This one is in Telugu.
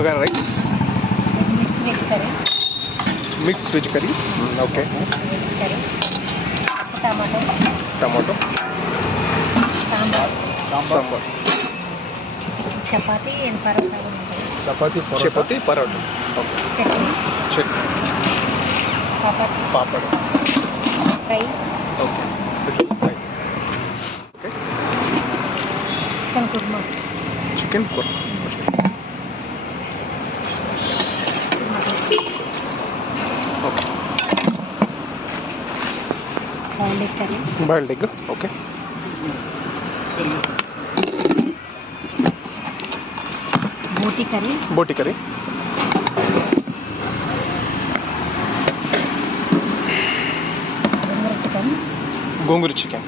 बघा rice, mix veg curry, mix veg curry, okay, veg curry, tomato, tomato, sambar, sambar, chapati and parotta ఉంటుంది, chapati parotta, okay, chutney, chutney, papad, fry, okay, fry, okay, chicken kurma, chicken kurma, okay, boiled egg curry, boiled egg, okay, boti curry, boti curry, gongura chicken, gongura chicken,